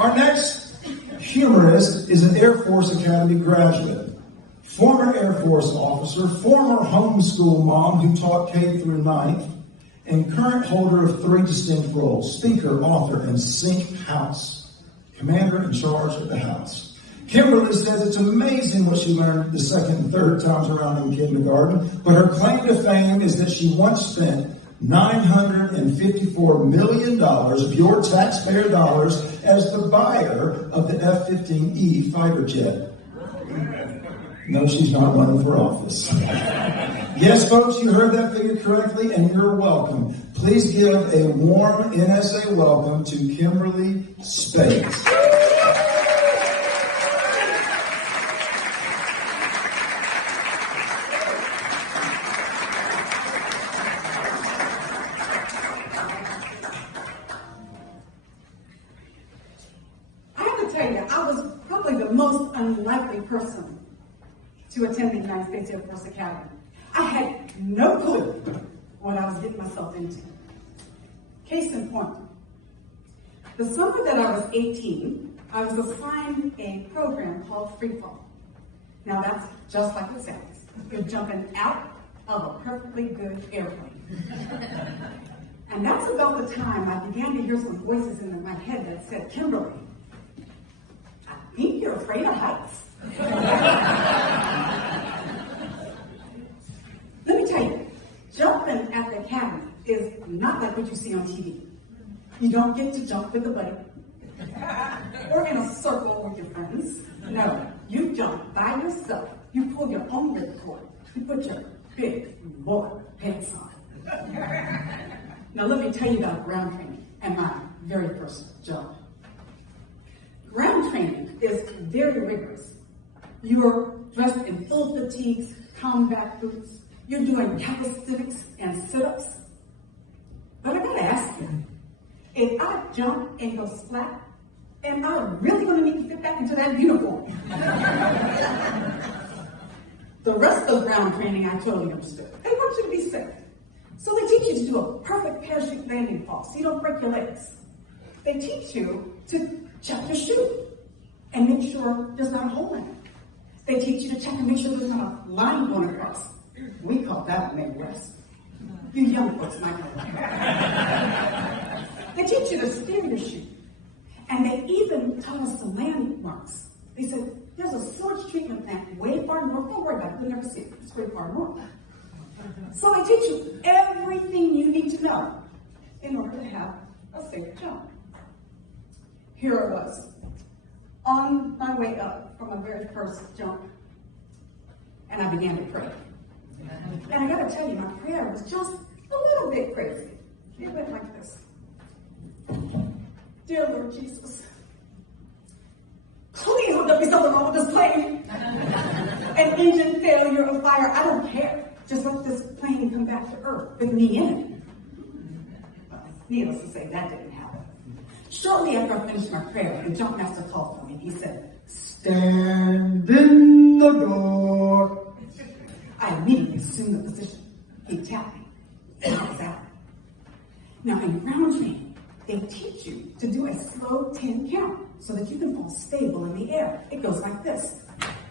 Our next humorist is an Air Force Academy graduate, former Air Force officer, former homeschool mom who taught K through 9th, and current holder of 3 distinct roles: speaker, author, and Sink House, commander in charge of the house. Kymberli says it's amazing what she learned the second and third times around in kindergarten, but her claim to fame is that she once spent $954 million of your taxpayer dollars as the buyer of the F-15E fighter jet. No, she's not running for office. Yes, folks, you heard that figure correctly, and you're welcome. Please give a warm NSA welcome to Kymberli Speight. I was probably the most unlikely person to attend the United States Air Force Academy. I had no clue what I was getting myself into. Case in point, the summer that I was 18, I was assigned a program called Free Fall. Now that's just like it sounds. You're jumping out of a perfectly good airplane. And that's about the time I began to hear some voices in my head that said, Kymberli, I think you're afraid of heights. Let me tell you, jumping at the academy is not like what you see on TV. You don't get to jump with a buddy or in a circle with your friends. No, you jump by yourself. You pull your own ripcord. You put your big boy pants on. Now let me tell you about ground training and my very first jump. Ground training is very rigorous. You're dressed in full fatigues, combat boots. You're doing calisthenics and sit-ups. But I gotta ask you, if I jump and go splat, am I really gonna need to fit back into that uniform? The rest of ground training I totally understood. They want you to be safe. So they teach you to do a perfect parachute landing fall so you don't break your legs. They teach you to check your shoe and make sure there's not a hole in it. They teach you to check and make sure there's not a line going across. We call that Midwest. You young folks might know that. They teach you to steer your shoe. And they even taught us the landmarks. They said, there's a sewage treatment plant way far north. Don't worry about it, you'll never see it. It's way far north. So they teach you everything you need to know in order to have a safe jump. Here I was, on my way up from my very first jump, and I began to pray. And I gotta tell you, my prayer was just a little bit crazy. It went like this. Dear Lord Jesus, please don't let me something wrong with this plane. An engine failure, a fire, I don't care. Just let this plane come back to Earth with me in it. Well, needless to say, that didn't happen. Shortly after I finished my prayer, the jump master called for me. He said, stand in the door. I immediately assumed the position. He tapped me, and I was out. Now, in ground training, they teach you to do a slow 10 count so that you can fall stable in the air. It goes like this.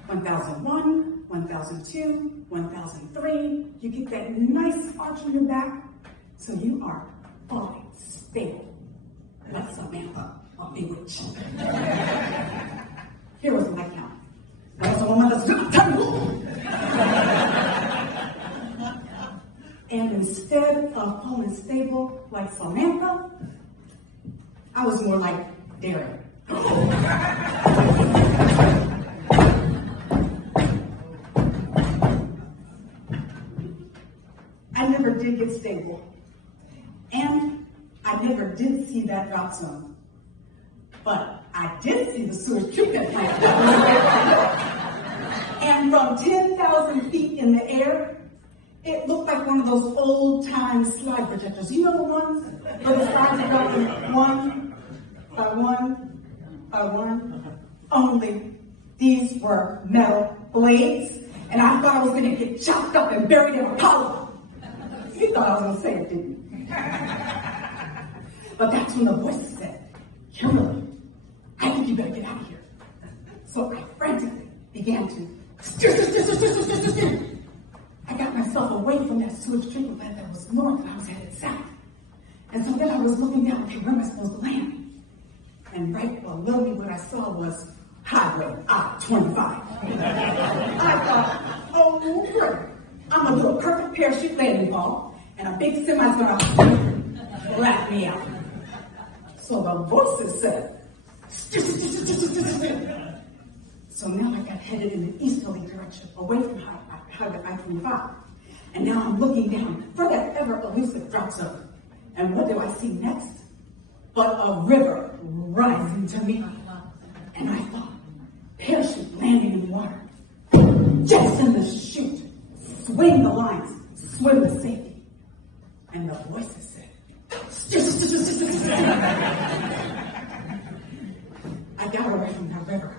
1001, 1002, 1003. You get that nice arch on your back, so you are falling stable. Like Samantha or Bewitched. Here was my count. That was a woman that's and instead of falling stable like Samantha, I was more like Darren. I never did get stable. And I never did see that drop zone. But I did see the sewage treatment plant. And from 10,000 feet in the air, it looked like one of those old-time slide projectors. You know the ones where the slides are going one by one by one? Only these were metal blades, and I thought I was going to get chopped up and buried in a hollow. You thought I was going to say it, didn't you? But that's when the voice said, Kymberli, I better get out of here. So I frantically began to steer. I got myself away from that sewage treatment plant that was north and I was headed south. And so then I was looking down, okay, where am I supposed to land? And right below me, what I saw was Highway I-25. I thought, oh, great. I'm gonna do a perfect parachute landing ball, and a big semi's gonna blast me out. So the voices said, so now I got headed in an easterly direction, away from Highway I-25. And now I'm looking down for that ever elusive drop zone. And what do I see next? But a river rising to me. And I thought, parachute landing in the water. Just in the chute. Swing the lines. Swim to safety. And the voices said, I got away from that river.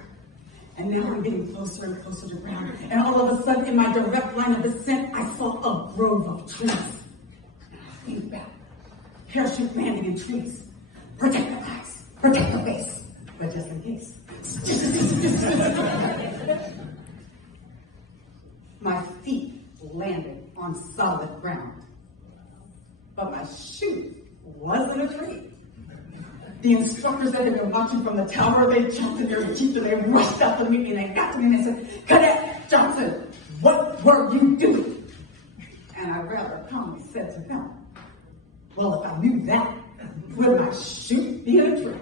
And now I'm getting closer and closer to ground. And all of a sudden, in my direct line of descent, I saw a grove of trees. And I think back. Parachute landing in trees. Protect the eyes. Protect the face. But just in case. My feet landed on solid ground. But my chute wasn't a tree. The instructors that had been watching from the tower, they jumped in their jeep and they rushed out to meet me and they got to me and they said, Cadet Johnson, what were you doing? And I rather calmly said to them, well, if I knew that, would my chute be in a tree?